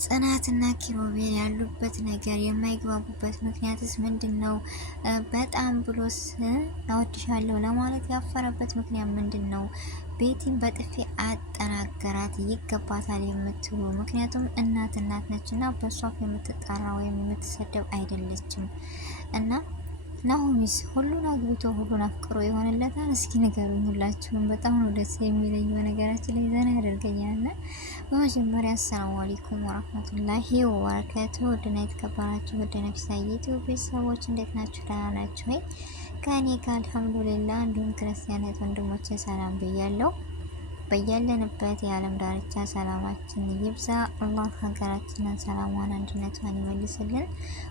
ጽናትና ኪሮቤል ያሉበት ነገር የማይግባቡበት ምክንያትስ ምንድን ነው? በጣም ብሎስ እወድሻለሁ ለማለት ያፈረበት ምክንያት ምንድን ነው? ቤቲን በጥፊ አጠናገራት ይገባታል የምትሉ ምክንያቱም እናት ነች እና በሷ የምትጣራ ወይም የምትሰደብ አይደለችም እና ናሆሚስ ሁሉን አግብቶ ሁሉን አፍቅሮ የሆነለታል? እስኪ ንገሩኝ ሁላችሁም። በጣም ነው ደስ የሚለኝ፣ በነገራችን ላይ ዘና ያደርገኛል። እና በመጀመሪያ አሰላሙ አለይኩም ወራህመቱላሂ ወበረካቱ። ውድና የተከበራችሁ ውድ ነፍሳ ዩቲዩብ ቤተሰቦች እንዴት ናችሁ? ደህና ናችሁ ወይ? ከእኔ ጋር አልሐምዱሊላህ። እንዲሁም ክርስቲያናት ወንድሞቼ ሰላም ብያለሁ። በያለንበት የዓለም ዳርቻ ሰላማችን ይብዛ። አላህ ሀገራችንን ሰላሟን አንድነቷን ይመልስልን።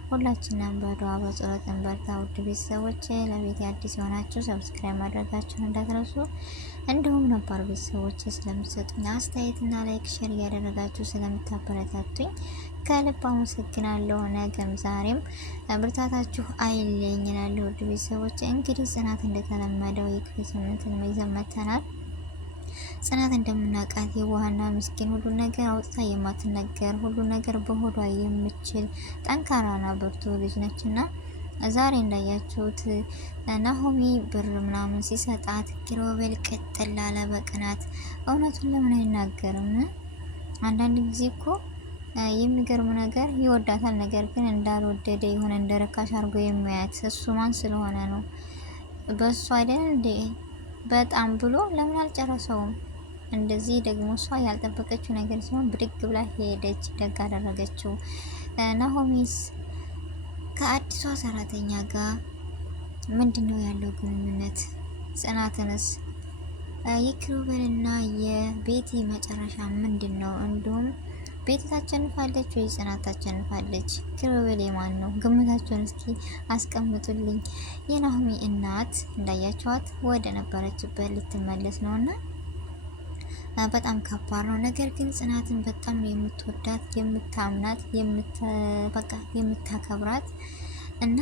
ሁላችንም በዱዓ በጸሎት እንበርታ። ውድ ቤተሰቦች ለቤት አዲስ የሆናችሁ ሰብስክራይብ ማድረጋችሁን እንዳትረሱ፣ እንዲሁም ነባር ቤተሰቦች ስለምትሰጡኝ አስተያየትና ላይክ ሼር እያደረጋችሁ ስለምታበረታቱኝ ከልብ አመሰግናለሁ። ነገም ዛሬም ብርታታችሁ አይለኝ እላለሁ። ውድ ቤተሰቦች እንግዲህ ጽናት እንደተለመደው የክፍል 8 ይዘን መጥተናል። ጽናት እንደምናውቃት የዋህና ምስኪን ሁሉ ነገር አውጥታ የማትነገር ሁሉ ነገር በሆዷ የምችል ጠንካራና ብርቱ ልጅ ነችና ዛሬ እንዳያችሁት ናሆሚ ብር ምናምን ሲሰጣት ኪሮቤል ቅጥል አለ በቅናት። እውነቱን ለምን አይናገርም? አንዳንድ ጊዜ እኮ የሚገርም ነገር ይወዳታል፣ ነገር ግን እንዳልወደደ የሆነ እንደረካሽ አድርጎ የሚያያት እሱ ማን ስለሆነ ነው? በሱ አይደል እንዴ በጣም ብሎ ለምን አልጨረሰውም? እንደዚህ ደግሞ እሷ ያልጠበቀችው ነገር ሲሆን ብድግ ብላ ሄደች። ደግ አደረገችው። ናሆሚስ ከአዲሷ ሰራተኛ ጋር ምንድነው ያለው ግንኙነት? ጽናትንስ የኪሩቤልና የቤቲ መጨረሻ ምንድነው? እንዲሁም ቤቲ ታሸንፋለች ወይ ጽናት ታሸንፋለች? ኪሩቤል የማን ነው? ግምታችሁን እስኪ አስቀምጡልኝ። የናሆሚ እናት እንዳያቸዋት ወደ ነበረችበት ልትመለስ ነውና በጣም ከባድ ነው። ነገር ግን ጽናትን በጣም የምትወዳት የምታምናት የምታከብራት እና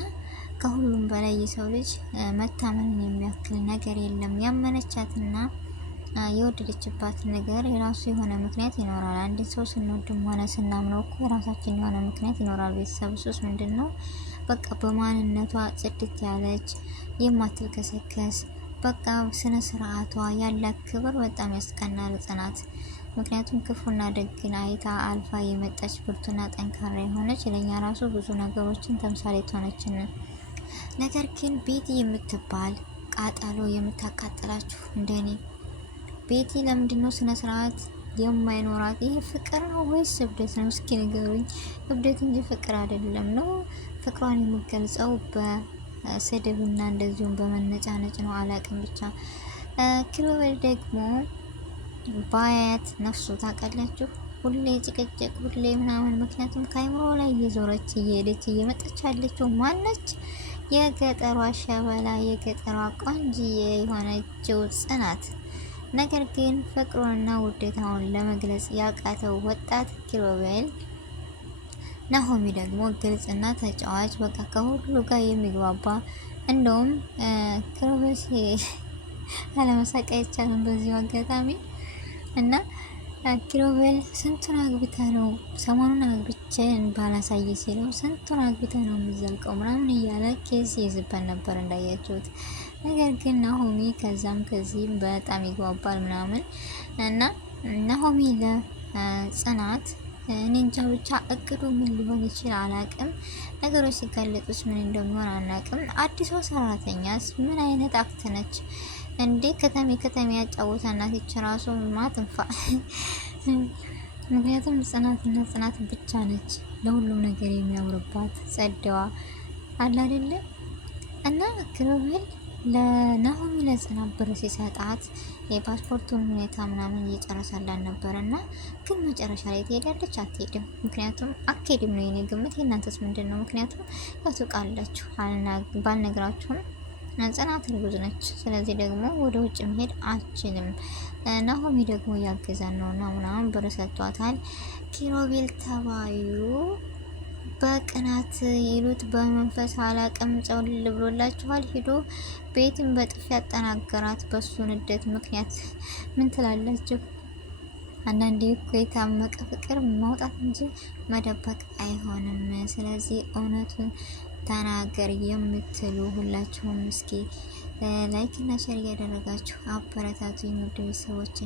ከሁሉም በላይ የሰው ልጅ መታመንን የሚያክል ነገር የለም። ያመነቻትና የወደደችባት ነገር የራሱ የሆነ ምክንያት ይኖራል። አንድ ሰው ስንወድም ሆነ ስናምነው እኮ የራሳችን የሆነ ምክንያት ይኖራል። ቤተሰብ ሱስ ምንድነው? በቃ በማንነቷ ጽድት ያለች የማትልከሰከስ በቃ ስነ ስርዓቷ ያላት ክብር በጣም ያስቀናል ጽናት። ምክንያቱም ክፉና ደግን አይታ አልፋ የመጣች ብርቱና ጠንካራ የሆነች ለኛ ራሱ ብዙ ነገሮችን ተምሳሌት ሆነችን። ነገር ግን ቤቲ የምትባል ቃጠሎ የምታቃጥላችሁ እንደኔ ቤቲ ለምንድነው ስነ ስርዓት የማይኖራት? ይሄ ፍቅር ነው ወይስ እብደት ነው? እስኪ ንገሩኝ። እብደት እንጂ ፍቅር አይደለም ነው። ፍቅሯን የምትገልጸው በስድብና እንደዚሁም በመነጫነጭ ነው። አላቅም ብቻ ኪሩቤል ደግሞ ባያት ነፍሱ ታውቃላችሁ፣ ሁሌ ጭቅጭቅ ሁሌ ምናምን። ምክንያቱም ከአይምሮ ላይ እየዞረች እየሄደች እየመጣች ያለችው ማነች? የገጠሯ ሸበላ የገጠሯ ቆንጅዬ የሆነችው ጽናት። ነገር ግን ፍቅሩንና ውዴታውን ለመግለጽ ያቃተው ወጣት ኪሩቤል፣ ናሆሚ ደግሞ ግልጽና ተጫዋች በቃ ከሁሉ ጋር የሚግባባ እንደውም ኪሩቤል አለመሳቅ አይቻልም በዚሁ አጋጣሚ እና ኪሩቤል ስንቱን አግብታ ነው ሰሞኑን አግብቼን ባላሳይ ሲለው ስንቱን አግብታ ነው የምዘልቀው ምናምን እያለ ኬስ ይዝበት ነበር እንዳያችሁት። ነገር ግን ናሆሚ ከዛም ከዚህም በጣም ይግባባል ምናምን እና ናሆሚ ለጽናት እኔ እንጃ ብቻ እቅዱ ምን ሊሆን ይችላል አላቅም። ነገሮች ሲጋለጡስ ምን እንደሚሆን አናቅም። አዲሷ ሰራተኛስ ምን አይነት አክት ነች እንዴ? ከተሜ ያጫወታናት ይች ራሱ ማትንፋ። ምክንያቱም ጽናትና ጽናት ብቻ ነች ለሁሉም ነገር የሚያምርባት ጸደዋ አለ አይደለ? እና ኪሩቤል ለናሆሚ ለጽናት ብር ሲሰጣት የፓስፖርቱን ሁኔታ ምናምን እየጨረሰላን ነበር እና ግን መጨረሻ ላይ ትሄዳለች አትሄድም? ምክንያቱም አትሄድም ነው የኔ ግምት። የእናንተስ ምንድን ነው? ምክንያቱም ያቱቃላችሁ ባልነግራችሁም ጽናት እርጉዝ ነች። ስለዚህ ደግሞ ወደ ውጭ መሄድ አችልም። ናሆሚ ደግሞ እያገዛን ነው እና ምናምን ብር ሰጥቷታል። ኪሩቤል ተባዩ በቅናት ይሉት በመንፈስ አላቅም ጨውል ብሎላችኋል። ሂዶ ቤትን በጥፊ ያጠናገራት በሱ ንዴት ምክንያት። ምን ትላላችሁ? አንዳንዴ እኮ የታመቀ ፍቅር ማውጣት እንጂ መደበቅ አይሆንም። ስለዚህ እውነቱን ተናገር የምትሉ ሁላችሁም እስኪ ላይክ እና ሼር እያደረጋችሁ አበረታቱኝ ውድ ቤተሰቦቼ።